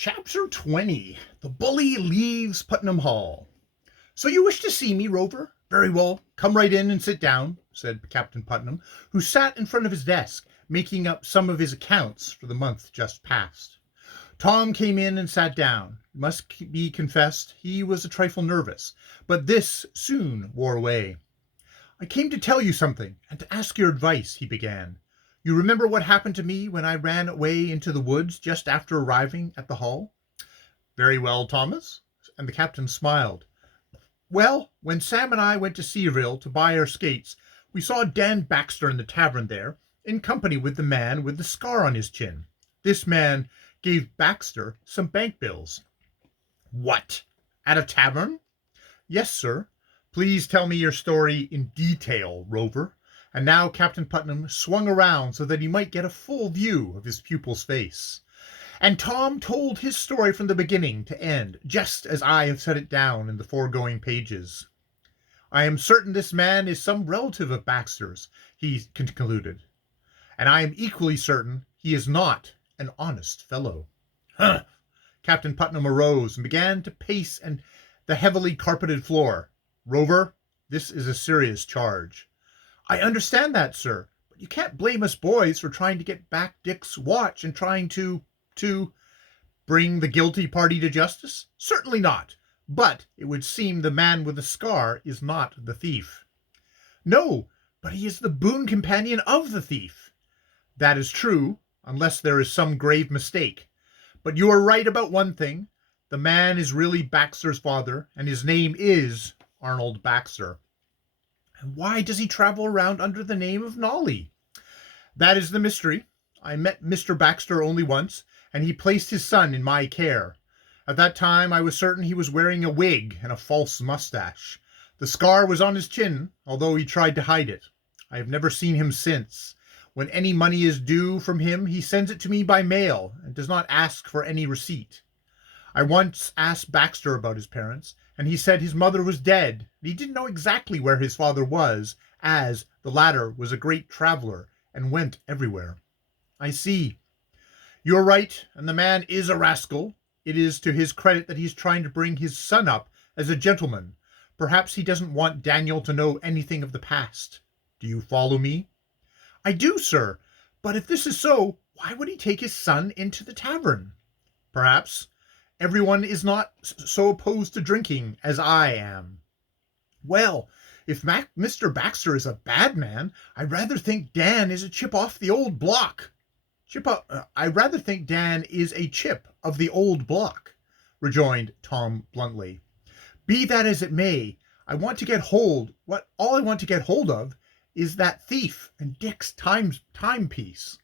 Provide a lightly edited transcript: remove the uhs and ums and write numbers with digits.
Chapter 20. The Bully Leaves Putnam Hall. So you wish to see me, Rover? Very well, come right in and sit down, said Captain Putnam, who sat in front of his desk, making up some of his accounts for the month just past. Tom came in and sat down. It must be confessed he was a trifle nervous, but this soon wore away. I came to tell you something, and to ask your advice, he began. You remember what happened to me when I ran away into the woods just after arriving at the Hall? Very well, Thomas. And the captain smiled. Well, when Sam and I went to Seaville to buy our skates, we saw Dan Baxter in the tavern there, in company with the man with the scar on his chin. This man gave Baxter some bank bills. What? At a tavern? Yes, sir. Please tell me your story in detail, Rover. And now Captain Putnam swung around so that he might get a full view of his pupil's face. And Tom told his story from the beginning to end, just as I have set it down in the foregoing pages. I am certain this man is some relative of Baxter's, he concluded, and I am equally certain he is not an honest fellow. Huh! Captain Putnam arose and began to pace the heavily carpeted floor. Rover, this is a serious charge. I understand that, sir, but you can't blame us boys for trying to get back Dick's watch and trying to bring the guilty party to justice? Certainly not. But it would seem the man with the scar is not the thief. No, but he is the boon companion of the thief. That is true, unless there is some grave mistake. But you are right about one thing. The man is really Baxter's father, and his name is Arnold Baxter. And why does he travel around under the name of Nolly? That is the mystery. I met Mr. Baxter only once, and he placed his son in my care. At that time I was certain he was wearing a wig and a false mustache. The scar was on his chin, although he tried to hide it. I have never seen him since. When any money is due from him, he sends it to me by mail, and does not ask for any receipt. I once asked Baxter about his parents, and he said his mother was dead, and he didn't know exactly where his father was, as the latter was a great traveler and went everywhere. I see. You're right, and the man is a rascal. It is to his credit that he's trying to bring his son up as a gentleman. Perhaps he doesn't want Daniel to know anything of the past. Do you follow me? I do, sir. But if this is so, why would he take his son into the tavern? Perhaps everyone is not so opposed to drinking as I am. Well, if Mr. Baxter is a bad man, I rather think Dan is a chip off the old block. I rather think Dan is a chip of the old block, rejoined Tom bluntly. Be that as it may, all I want to get hold of is that thief and Dick's timepiece.